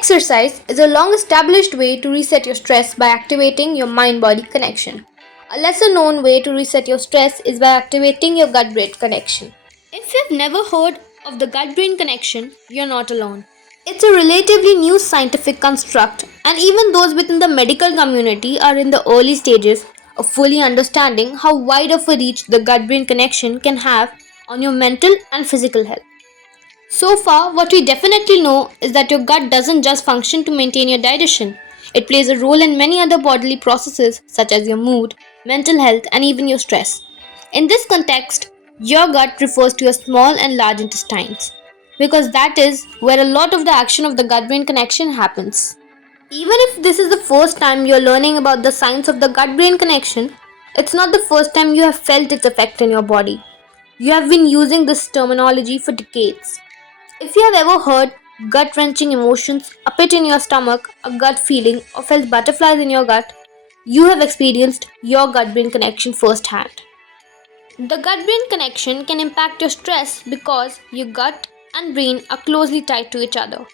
Exercise is a long established way to reset your stress by activating your mind body connection. A lesser known way to reset your stress is by activating your gut brain connection. If you've never heard of the gut brain connection, you're not alone. It's a relatively new scientific construct, and even those within the medical community are in the early stages of fully understanding how wide of a reach the gut brain connection can have on your mental and physical health. So far, what we definitely know is that your gut doesn't just function to maintain your digestion. It plays a role in many other bodily processes such as your mood, mental health, and even your stress. In this context, your gut refers to your small and large intestines because that is where a lot of the action of the gut brain connection happens. Even if this is the first time you're learning about the science of the gut brain connection, it's not the first time you have felt its effect in your body. You have been using this terminology for decades. If you have ever heard gut wrenching emotions, a pit in your stomach, a gut feeling, or felt butterflies in your gut, you have experienced your gut brain connection firsthand. The gut brain connection can impact your stress because your gut and brain are closely tied to each other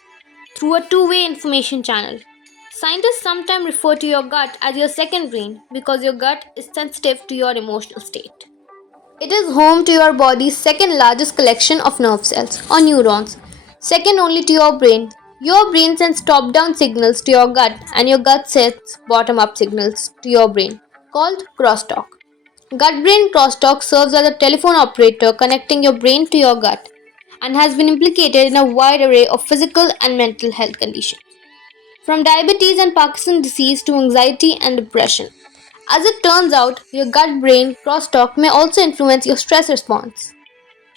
through a two-way information channel. Scientists sometimes refer to your gut as your second brain because your gut is sensitive to your emotional state. It is home to your body's second largest collection of nerve cells or neurons, second only to your brain. Your brain sends top down signals to your gut, and your gut sends bottom up signals to your brain, called crosstalk. Gut brain crosstalk serves as a telephone operator connecting your brain to your gut and has been implicated in a wide array of physical and mental health conditions, from diabetes and Parkinson's disease to anxiety and depression. As it turns out, your gut brain crosstalk may also influence your stress response.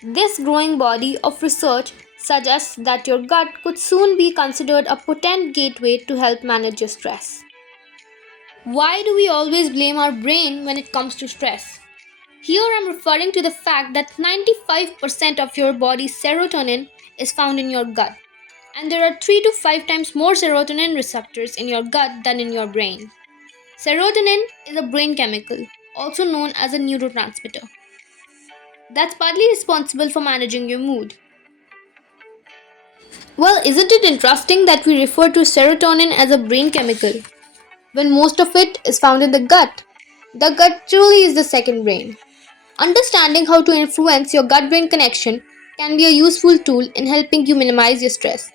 This growing body of research suggests that your gut could soon be considered a potent gateway to help manage your stress. Why do we always blame our brain when it comes to stress? Here I'm referring to the fact that 95% of your body's serotonin is found in your gut, and there are 3 to 5 times more serotonin receptors in your gut than in your brain. Serotonin is a brain chemical, also known as a neurotransmitter, that's partly responsible for managing your mood. Well, isn't it interesting that we refer to serotonin as a brain chemical when most of it is found in the gut? The gut truly is the second brain. Understanding how to influence your gut brain connection can be a useful tool in helping you minimize your stress.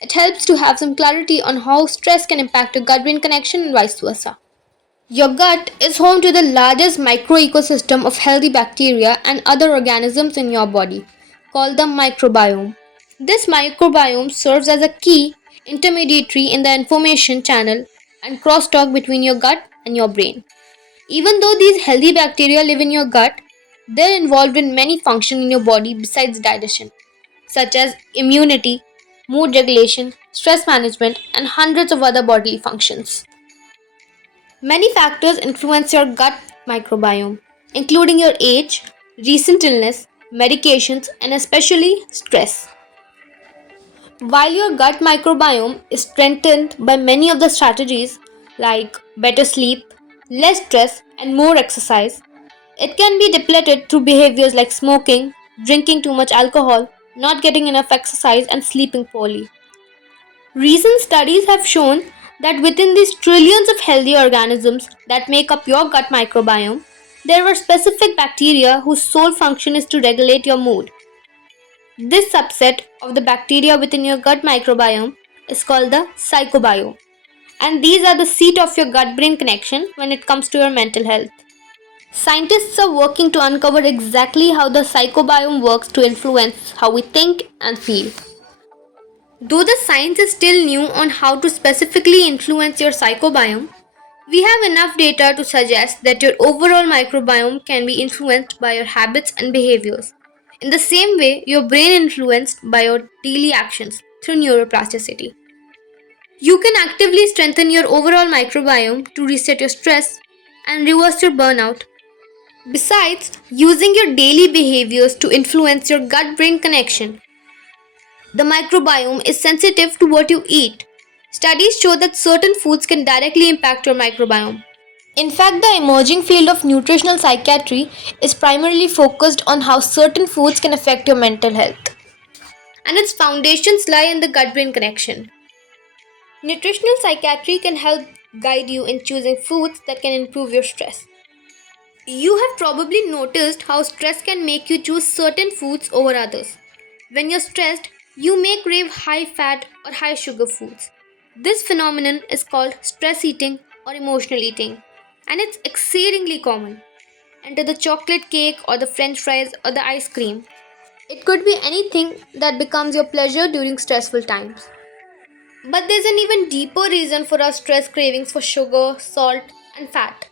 It helps to have some clarity on how stress can impact your gut brain connection and vice versa. Your gut is home to the largest microecosystem of healthy bacteria and other organisms in your body, called the microbiome. This microbiome serves as a key intermediary in the information channel and crosstalk between your gut and your brain. Even though these healthy bacteria live in your gut, they're involved in many functions in your body besides digestion, such as immunity, mood regulation, stress management, and hundreds of other bodily functions. Many factors influence your gut microbiome, including your age, recent illness, medications, and especially stress. While your gut microbiome is strengthened by many of the strategies like better sleep, less stress, and more exercise, it can be depleted through behaviors like smoking, drinking too much alcohol, not getting enough exercise, and sleeping poorly. Recent studies have shown that within these trillions of healthy organisms that make up your gut microbiome, there are specific bacteria whose sole function is to regulate your mood. This subset of the bacteria within your gut microbiome is called the psychobiome, and these are the seat of your gut brain connection when it comes to your mental health. Scientists are working to uncover exactly how the psychobiome works to influence how we think and feel. Though the science is still new on how to specifically influence your psychobiome, we have enough data to suggest that your overall microbiome can be influenced by your habits and behaviors. In the same way, your brain influenced by your daily actions through neuroplasticity. You can actively strengthen your overall microbiome to reset your stress and reverse your burnout. Besides, using your daily behaviors to influence your gut brain connection, the microbiome is sensitive to what you eat. Studies show that certain foods can directly impact your microbiome. In fact, the emerging field of nutritional psychiatry is primarily focused on how certain foods can affect your mental health, and its foundations lie in the gut brain connection. Nutritional psychiatry can help guide you in choosing foods that can improve your stress. You have probably noticed how stress can make you choose certain foods over others. When you're stressed, you may crave high fat or high sugar foods. This phenomenon is called stress eating or emotional eating, and it's exceedingly common. Enter the chocolate cake or the french fries or the ice cream. It could be anything that becomes your pleasure during stressful times. But there's an even deeper reason for our stress cravings for sugar, salt, and fat.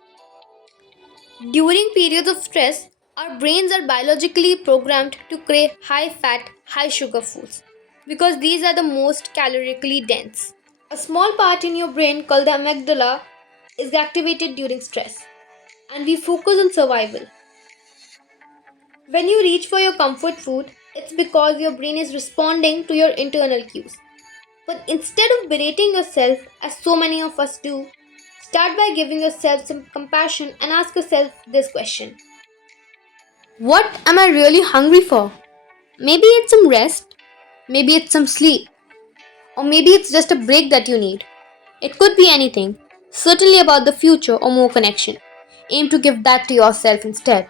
During periods of stress, our brains are biologically programmed to crave high fat, high sugar foods because these are the most calorically dense. A small part in your brain called the amygdala is activated during stress, and we focus on survival. When you reach for your comfort food, it's because your brain is responding to your internal cues. But instead of berating yourself, as so many of us do, start by giving yourself some compassion and ask yourself this question: what am I really hungry for? Maybe it's some rest, maybe it's some sleep, or maybe it's just a break that you need. It could be anything, certainly about the future or more connection. Aim to give that to yourself instead.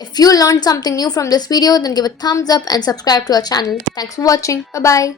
If you learned something new from this video, then give a thumbs up and subscribe to our channel. Thanks for watching. Bye bye.